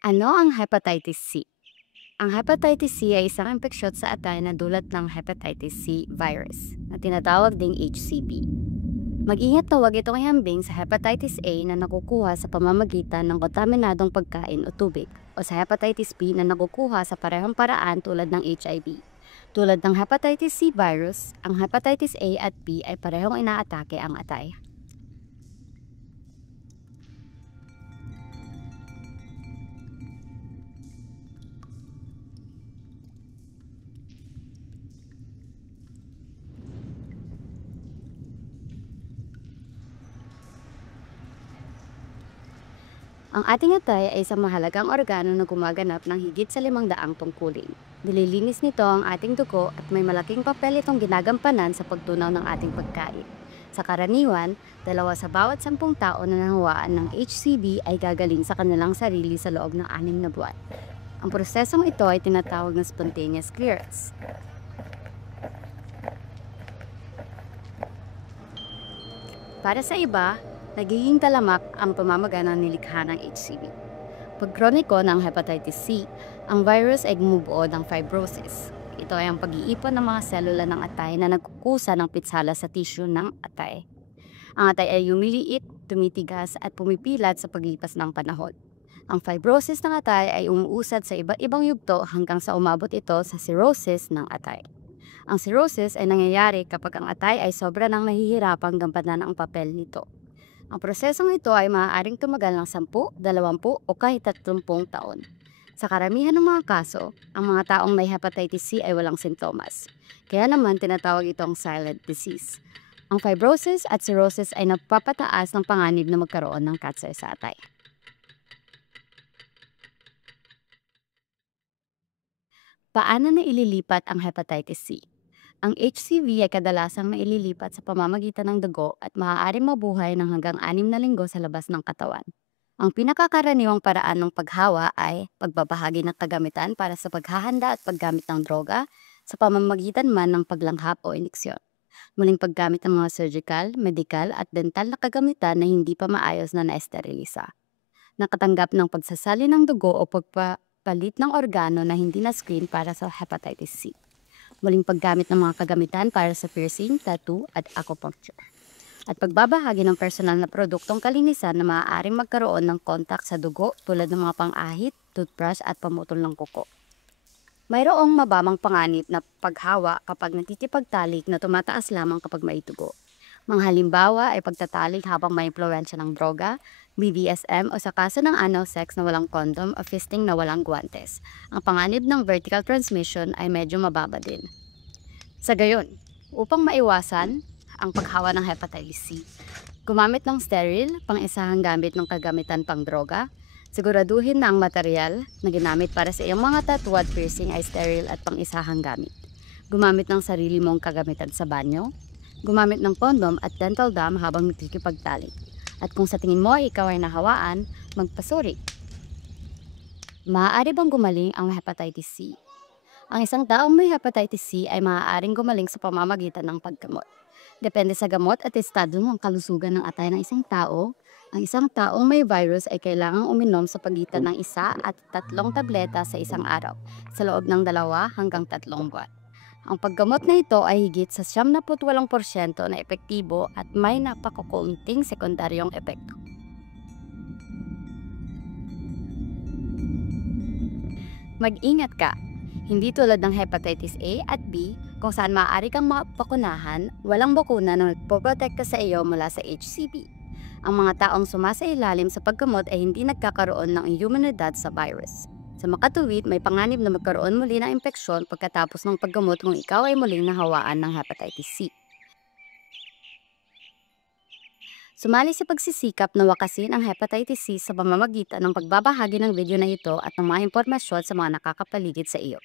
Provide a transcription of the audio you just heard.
Ano ang hepatitis C? Ang hepatitis C ay isang impeksyon sa atay na dulot ng hepatitis C virus na tinatawag ding HCV. Mag-ingat na huwag itong ihambing sa hepatitis A na nakukuha sa pamamagitan ng kontaminadong pagkain o tubig o sa hepatitis B na nakukuha sa parehong paraan tulad ng HIV. Tulad ng hepatitis C virus, ang hepatitis A at B ay parehong inaatake ang atay. Ang ating atay ay isang mahalagang organo na gumaganap ng higit sa 500 tungkulin. Nililinis nito ang ating dugo at may malaking papel itong ginagampanan sa pagtunaw ng ating pagkain. Sa karaniwan, 2 sa bawat 10 tao na nahawaan ng HCV ay gagaling sa kanilang sarili sa loob ng 6 na buwan. Ang prosesong ito ay tinatawag na spontaneous clearance. Para sa iba, nagiging talamak ang pamamaga ng nilikha ng HCV. Pag kroniko ng hepatitis C, ang virus ay bumubuo ng fibrosis. Ito ay ang pag-iipon ng mga selula ng atay na nagkukusa ng pitsala sa tissue ng atay. Ang atay ay lumiliit, tumitigas at pumipilat sa paglipas ng panahon. Ang fibrosis ng atay ay umuusad sa iba't ibang yugto hanggang sa umabot ito sa cirrhosis ng atay. Ang cirrhosis ay nangyayari kapag ang atay ay sobra nang nahihirapang gampanan ang papel nito. Ang prosesong ito ay maaaring tumagal ng 10, 20 o kahit 30 taon. Sa karamihan ng mga kaso, ang mga taong may hepatitis C ay walang sintomas. Kaya naman tinatawag itong silent disease. Ang fibrosis at cirrhosis ay nagpapataas ng panganib na magkaroon ng kanser sa atay. Paano na ililipat ang hepatitis C? Ang HCV ay kadalasang naililipat sa pamamagitan ng dugo at maaaring mabuhay ng hanggang 6 na linggo sa labas ng katawan. Ang pinakakaraniwang paraan ng paghawa ay pagbabahagi ng kagamitan para sa paghahanda at paggamit ng droga sa pamamagitan man ng paglanghap o ineksyon. Muling paggamit ng mga surgical, medical at dental na kagamitan na hindi pa maayos na naesterilisa. Nakatanggap ng pagsasali ng dugo o pagpapalit ng organo na hindi na-screen para sa hepatitis C. Muling paggamit ng mga kagamitan para sa piercing, tattoo at acupuncture. At pagbabahagi ng personal na produktong kalinisan na maaaring magkaroon ng kontak sa dugo tulad ng mga pang-ahit, toothbrush at pamutol ng kuko. Mayroong mababang panganib na paghawa kapag natitipagtalik na tumataas lamang kapag may dugo. Mga halimbawa ay pagtatalik habang may impluwensya ng droga, BDSM o sa kaso ng anal sex na walang condom o fisting na walang guwantes. Ang panganib ng vertical transmission ay medyo mababa din. Sa gayon, upang maiwasan ang paghawa ng hepatitis C, gumamit ng sterile, pang-isahang gamit ng kagamitan pang droga, siguraduhin na ang material na ginamit para sa iyong mga tattoo at piercing ay sterile at pang-isahang gamit. Gumamit ng sarili mong kagamitan sa banyo, gumamit ng condom at dental dam habang nakikipagtalik. At kung sa tingin mo ay ikaw ay nahawaan, magpasuri. Maaari bang gumaling ang hepatitis C? Ang isang taong may hepatitis C ay maaaring gumaling sa pamamagitan ng paggamot. Depende sa gamot at estado ng kalusugan ng atay ng isang tao, ang isang taong may virus ay kailangang uminom sa pagitan ng 1 at 3 tableta sa isang araw, sa loob ng 2 hanggang 3 buwan. Ang paggamot na ito ay higit sa 78% na epektibo at may napakakunting sekundaryong epekto. Mag-ingat ka! Hindi tulad ng hepatitis A at B kung saan maaari kang mapakunahan, walang bakuna na nagpoprotekta sa iyo mula sa HCV. Ang mga taong sumasailalim sa paggamot ay hindi nagkakaroon ng imunidad sa virus. Sa makatuwid, may panganib na magkaroon muli ng impeksyon pagkatapos ng paggamot kung ikaw ay muling nahawaan ng hepatitis C. Sumali sa pagsisikap na wakasin ang hepatitis C sa pamamagitan ng pagbabahagi ng video na ito at ng mga impormasyon sa mga nakakapaligid sa iyo.